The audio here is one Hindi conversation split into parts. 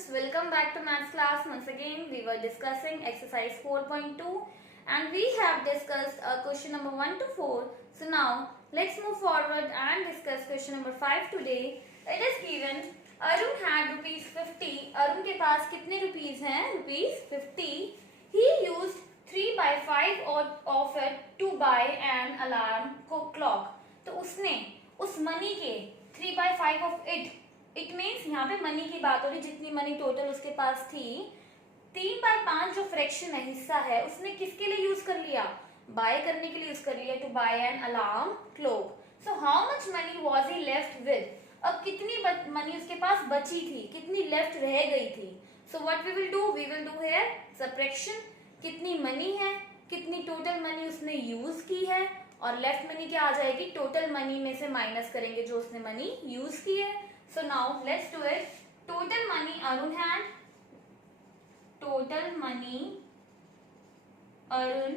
students, welcome back to maths class. Once again we were discussing exercise 4.2 and we have discussed question number 1 to 4. So now let's move forward and discuss question number 5 today. It is given Arun had rupees 50. Arun के पास कितने rupees हैं? Rupees 50. He used 3 by 5 of it to buy an alarm clock. तो उसने उस मनी के 3 by 5 of इट मीन्स यहाँ पे मनी की बात हो रही, जितनी मनी टोटल उसके पास थी 3/5 जो फ्रैक्शन है, हिस्सा है, उसने किसके लिए यूज कर लिया? बाय करने के लिए यूज कर लिया, to buy an alarm clock. So how much money was he left with? अब कितनी मनी उसके पास बची थी, कितनी लेफ्ट रह गई थी? So what we will do here subtraction. कितनी मनी है, कितनी टोटल मनी उसने यूज की है, और लेफ्ट मनी क्या आ जाएगी? टोटल मनी में से माइनस करेंगे जो उसने मनी यूज की है. So now let's do it. Total money Arun had. Total money Arun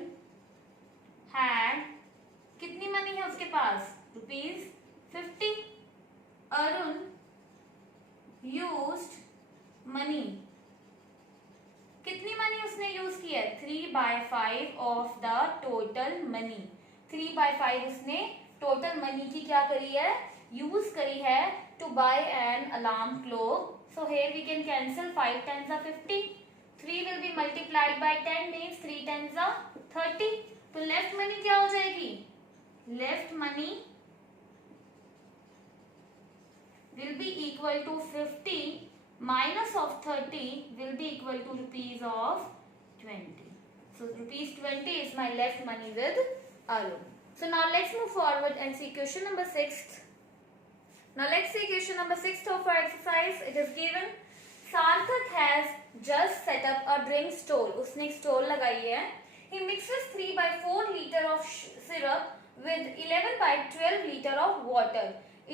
had. कितनी मनी है उसके पास? रुपीज 50. Arun used money. कितनी मनी उसने यूज की है? 3/5 of the total money. 3/5 उसने टोटल मनी की क्या करी है? यूज करी है to buy an alarm clock. So here we can cancel 5 tens are 50. 3 will be multiplied by 10 means 3 tens are 30. तो left money क्या हो जाएगी? Left money will be equal to 50 minus of 30 will be equal to rupees of 20. So rupees 20 is my left money with Arun. So now let's move forward and see question number 6. Now let's see question number 6 of our exercise. It is given Sarthak has just set up a drink stall. उसने एक stall लगाई है. He mixes 3/4 liter of syrup with 11/12 liter of water.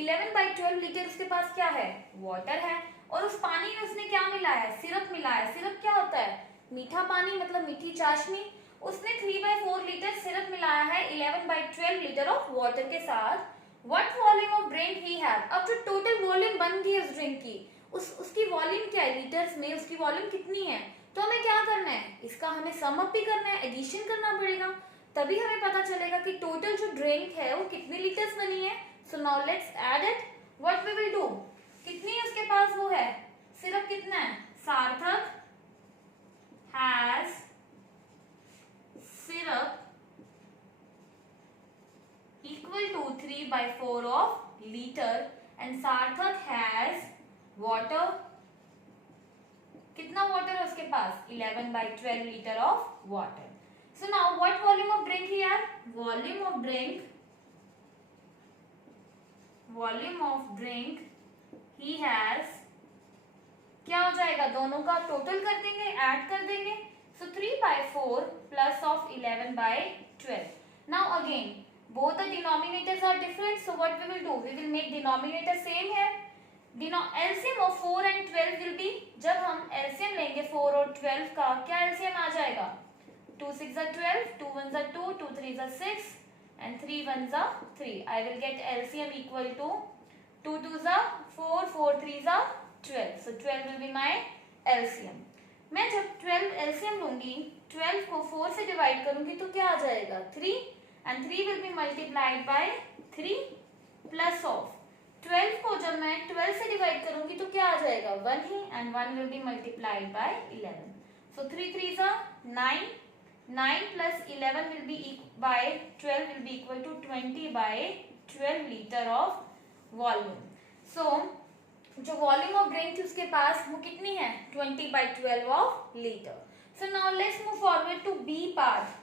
11/12 liter उसके पास क्या है? Water है. और उस पानी में उसने क्या मिलाया है? सिरप मिलाया है. सिरप क्या होता है? मीठा पानी, मतलब मीठी चाशनी. उसने 3/4 लीटर सिरप मिलाया है 11/12 लीटर ऑफ वाटर के साथ. What volume of drink he had? अब जो टोटल वॉल्यूम बन गई उस ड्रिंक की, उसकी वॉल्यूम क्या है? लीटर्स में उसकी वॉल्यूम कितनी है? तो हमें क्या करना है? इसका हमें सम अप भी करना है, एडिशन करना पड़ेगा, तभी हमें पता चलेगा कि टोटल जो ड्रिंक है वो कितनी लीटर्स बनी है. So now let's add it. What we will do? कितनी उसके पास वो है? सिर्फ कितना है? Sarthak has syrup equal to 3/4 of liter and Sarthak has water. कितना water है उसके पास? 11/12 liter of water. So now what volume of drink he had? Volume of drink he has क्या हो जाएगा? दोनों का टोटल कर देंगे, ऐड कर देंगे. So 3/4 plus of 11/12. Now again both the denominators are different, so what we will do? We will make denominator same here. LCM of 4 and 12 will be, जब हम LCM लेंगे 4 और 12 का, क्या LCM आ जाएगा? 2 6 are 12, 2 1s are 2, 2 3s are 6 and 3 1s are 3. I will get LCM equal to 2 2s are 4, 4 3s are 12. So 12 will be my LCM. मैं जब 12 LCM लूंगी, 12 को 4 से डिवाइड करूंगी तो क्या आ जाएगा? 3. And 3 will be multiplied by 3 plus of 12 को जब मैं 12 से डिवाइड करूंगी तो क्या आ जाएगा? 1 ही, and 1 will be multiplied by 11. So 3 3s are 9. 9 plus 11 will be by 12 will be equal to 20/12 liter of volume. So जो वॉल्यूम ऑफ ड्रिंक थी उसके पास वो कितनी है? 20/12 of liter. So now let's move forward to B part.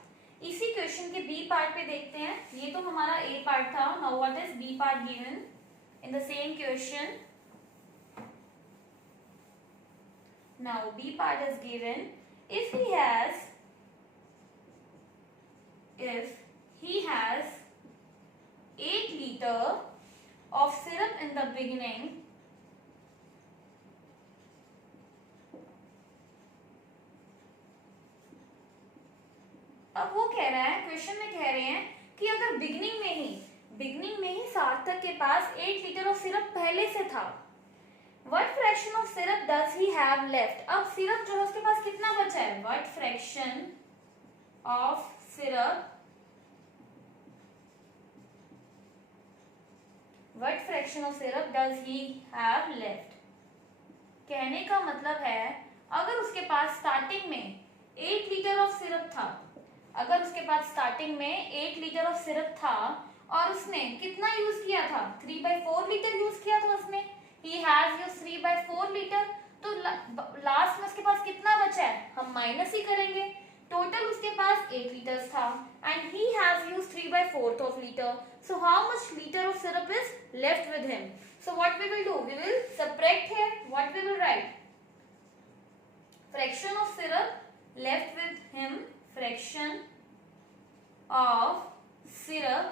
इसी क्वेश्चन के बी पार्ट पे देखते हैं. ये तो हमारा ए पार्ट था. Now what is B part given in the same question? Now B part is given if he has 8 liter of syrup in the beginning, अब वो कह रहा है, क्वेश्चन में कह रहे हैं कि अगर बिगनिंग में ही सार्थक के पास 8 लीटर ऑफ सिरप पहले से था, what fraction of syrup does he have left? अब सिरप जो है उसके पास कितना बचा है? What fraction of syrup, what fraction of syrup does he have left? कहने का मतलब है अगर उसके पास स्टार्टिंग में 8 लीटर ऑफ सिरप था, अगर उसके पास स्टार्टिंग में 8 लीटर ऑफ सिरप था और उसने कितना यूज किया था? 3/4 लीटर यूज किया था उसने। ही हैज यूज 3/4 लीटर, तो लास्ट में उसके पास कितना बचा है? हम माइनस ही करेंगे। टोटल उसके पास 8 लीटर्स था and he has use 3/4 of litre, so how much liter of syrup is left with him? So what we will do, we will subtract here. What we will write? Fraction of syrup left with him, fraction of syrup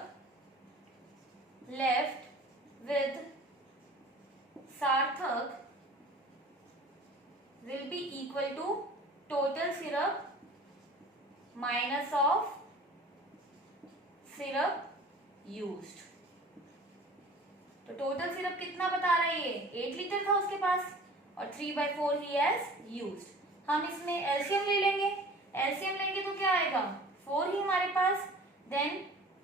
left with Sarthak will be equal to total syrup minus of syrup used. तो टोटल सिरप कितना बता रहा है ये? 8 लीटर था उसके पास और 3/4 ही हैज यूज्ड। हम इसमें एलसीएम ले लेंगे, एलसीएम लेंगे तो क्या आएगा? 4 ही हमारे पास। देन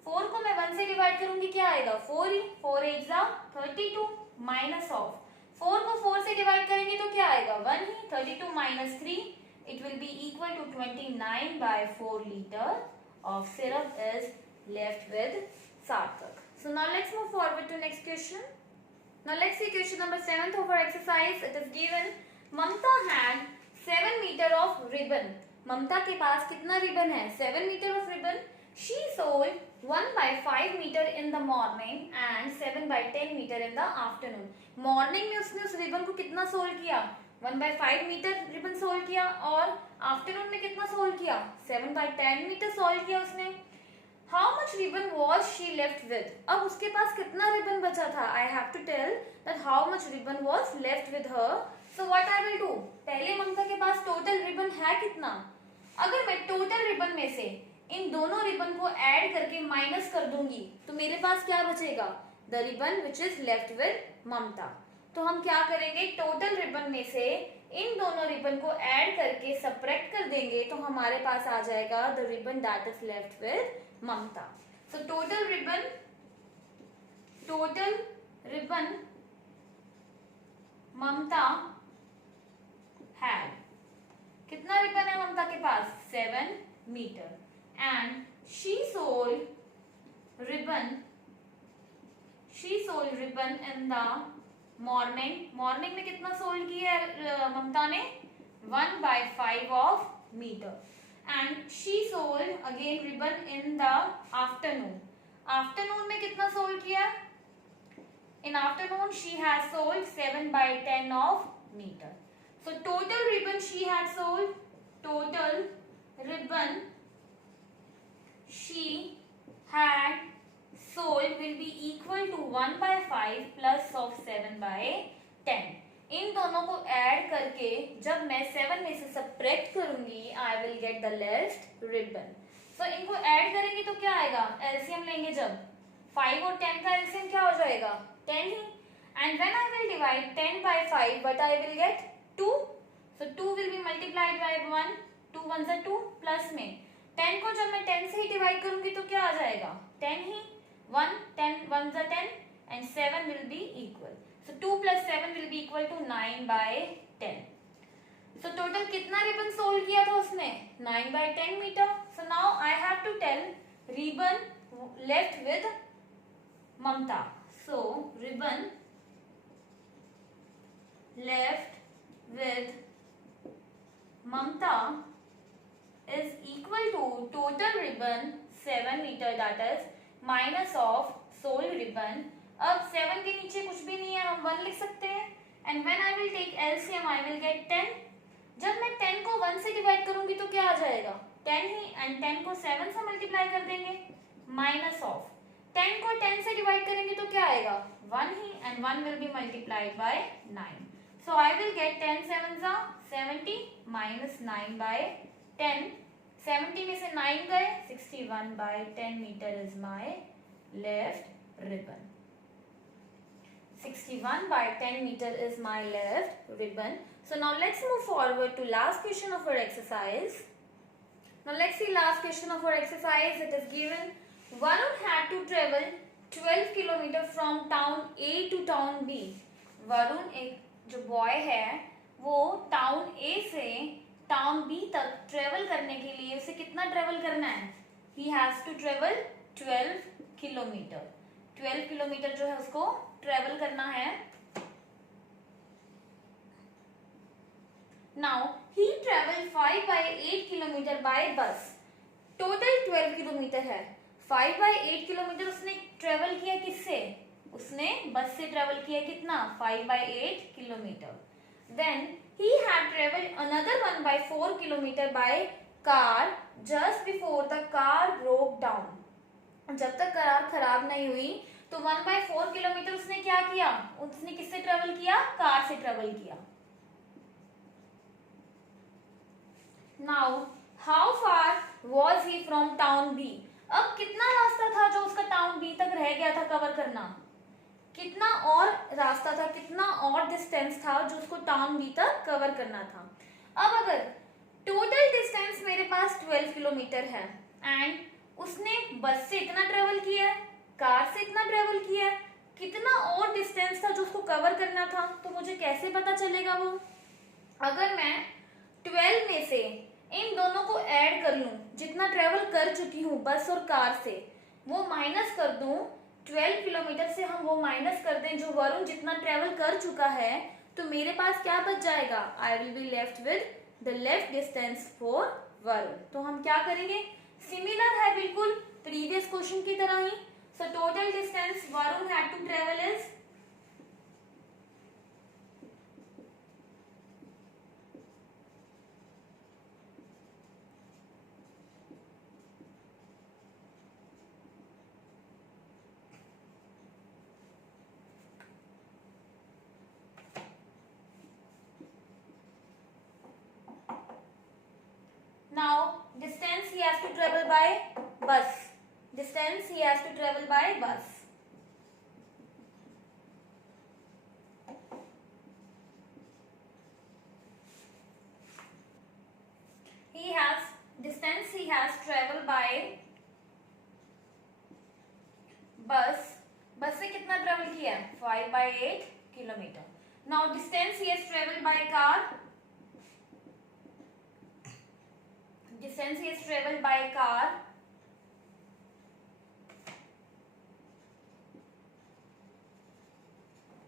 4 को मैं 1 से डिवाइड करूंगी, क्या आएगा? 4 ही। 4 8 जा 32 माइनस ऑफ 4 को 4 से डिवाइड करेंगे तो क्या आएगा? 1 ही। 32 minus 3, it will be equal to 29/4 liter of syrup is left with Sarthak. So now let's move forward to next question. Now let's see question number 7 of our exercise. It is given Mamta had 7 meter of ribbon. ममता के पास कितना रिबन है? 7 meter of ribbon. She sold 1/5 meter in the morning and 7/10 meter in the afternoon. Morning में उसने उस रिबन को कितना सोल्ड किया? 1/5 मीटर रिबन सोल्ड किया और आफ्टरनून में कितना सोल्ड किया? 7/10 मीटर सोल्ड किया उसने। How much ribbon was she left with? अब उसके पास कितना रिबन बचा था? I have to tell that how much ribbon was left with her. So what I will do, पहले ममता के पास टोटल रिबन है कितना? अगर मैं टोटल रिबन में से इन दोनों रिबन को ऐड करके माइनस कर दूंगी तो मेरे पास क्या बचेगा? The ribbon which is left with Mamata. तो हम क्या करेंगे? टोटल रिबन में से इन दोनों रिबन को ऐड करके सब्ट्रैक्ट कर देंगे तो हमारे पास आ जाएगा the ribbon that is left with Mamta. So total ribbon Mamta had, कितना रिबन है ममता के पास? 7 metre. And she sold ribbon in the morning में कितना सोल्ड किया है ममता ने? 1/5 of metre. And she sold again ribbon in the afternoon में कितना सोल्ड किया? In afternoon she has sold 7/10 of metre. So total ribbon she had sold, total ribbon she had sold will be equal to 1/5 plus of 7/10. इन दोनों को ऐड करके जब मैं 7 में से सब्ट्रैक्ट करूंगी I will get the left ribbon. So इनको ऐड करेंगे तो क्या आएगा? एलसीएम लेंगे जब 5 और 10 का एलसीएम क्या हो जाएगा? 10 ही। And when I will divide 10/5 but I will get 2, so 2 will be multiplied by 1, 2 1 are 2 plus में 10 को जब मैं 10 से ही डिवाइड करूंगी तो क्या आ जाएगा? 10 ही। 1 10 1 are 10 and 7 will be equal, so 2 plus 7 will be equal to 9/10. so total कितना रिबन सोल्ड किया था उसने? 9/10 metre. so now I have to tell ribbon left with Mamta. so ribbon left with Mamta is equal to total ribbon 7 meter, that is minus of sold ribbon. अब 7 के नीचे कुछ भी नहीं है, हम 1 लिख सकते हैं। and when I will take LCM I will get 10. जब मैं 10 को 1 से डिवाइड करूंगी तो क्या आ जाएगा? 10 ही। and 10 को 7 से मल्टीप्लाई कर देंगे माइनस ऑफ 10 को 10 से डिवाइड करेंगे तो क्या आएगा? 1 ही। and 1 will be multiplied by 9. So I will get 10 sevens are 70 minus 9/10. 70 में से 9 गए 61/10 meter is my left ribbon. 61 by 10 meter is my left ribbon. So now let's move forward to last question of our exercise. Now let's see last question of our exercise. It is given Varun had to travel 12 kilometre from town A to town B. Varun एक जो बॉय है वो टाउन A से टाउन B तक ट्रेवल करने के लिए उसे कितना ट्रेवल करना है? He has to travel 12 kilometre. 12 kilometre जो है उसको ट्रेवल करना है. Now he traveled 5 by 8 kilometre by bus. Total 12 kilometre है. 5 by 8 किलोमीटर उसने ट्रेवल किया किससे? उसने बस से ट्रेवल किया कितना? 5 by 8 kilometre. Then he had traveled another 1 by 4 kilometre by car just before the car broke down. जब तक कार खराब नहीं हुई तो 1 by 4 किलोमीटर उसने क्या किया? उसने किससे ट्रेवल किया? कार से ट्रेवल किया. Now how far was he from town B? अब कितना रास्ता था जो उसका टाउन बी तक रह गया था कवर करना? कितना और रास्ता था, कितना और डिस्टेंस था जो उसको टाउन बी तक कवर करना था? अब अगर टोटल डिस्टेंस मेरे पास 12 किलोमीटर है एंड उसने बस से इतना ट्रेवल किया है, कार से इतना ट्रेवल किया है, कितना और डिस्टेंस था जो उसको कवर करना था, तो मुझे कैसे पता चलेगा वो? अगर मैं 12 में से इन दोनों को ऐड कर लूं, जितना ट्रेवल कर चुकी हूं बस और कार से, वो माइनस कर दूं 12 किलोमीटर से, हम वो माइनस कर दें जो वरुण जितना ट्रेवल कर चुका है, तो मेरे पास क्या बच जाएगा? I will be left with the left distance for Varun. तो हम क्या करेंगे? सिमिलर है बिल्कुल प्रीवियस क्वेश्चन की तरह ही. So total distance Varun had to travel is now distance he has to travel by bus. Distance he has to travel by bus. Distance he has traveled by bus. बस से कितना ट्रेवल किया? 5 by 8 kilometre. Now distance he has traveled by car. Distance he has traveled by car.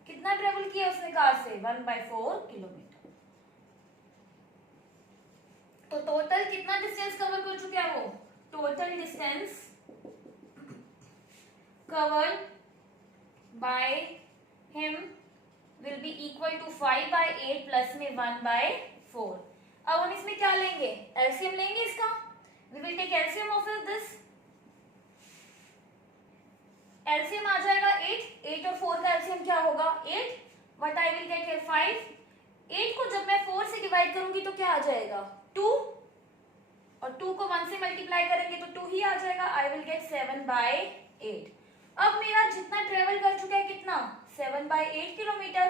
कितना ट्रेवल किया उसने कार से? 1 by 4 किलोमीटर. तो टोटल कितना डिस्टेंस कवर कर चुका है वो? Total distance covered by him will be equal to 5 by 8 plus में 1 by 4. अब हम इसमें क्या लेंगे? एलसीएम लेंगे इसका. We will take LCM of this. LCM आ जाएगा 8. 8 और 4 का एलसीएम क्या होगा? 8. What I will get here 5. 8 को जब मैं 4 से डिवाइड करूंगी तो क्या आ जाएगा? 2. और 2 को 1 से मल्टीप्लाई करेंगे तो 2 ही आ जाएगा. आई विल गेट 7 by 8. अब मेरा जितना ट्रेवल कर चुका है कितना? 7 by 8 किलोमीटर.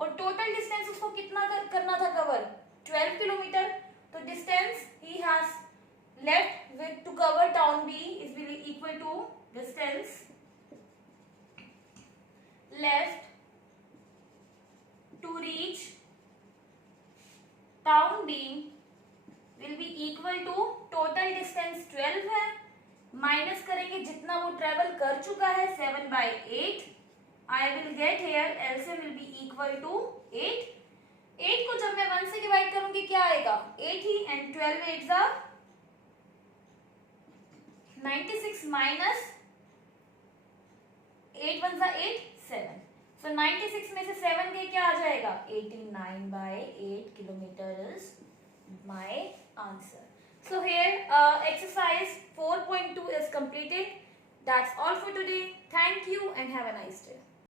और टोटल डिस्टेंस उसको कितना करना था कवर? 12 किलोमीटर. तो distance he has left with to cover town B is will equal to distance left to reach town B will be equal to total distance 12 है, माइनस करेंगे जितना वो ट्रेवल कर चुका है 7 by 8. I will get here LCM will be equal to 8. 8 को जब मैं 1 से डिवाइड करूंगी क्या आएगा? 8 ही. एंड 12 8 जा 96 माइनस 8 1 जा 8 7. So 96 में से 7 के क्या आ जाएगा? 89 by 8 kilometre is my answer. So here exercise 4.2 is completed. That's all for today. Thank you and have a nice day.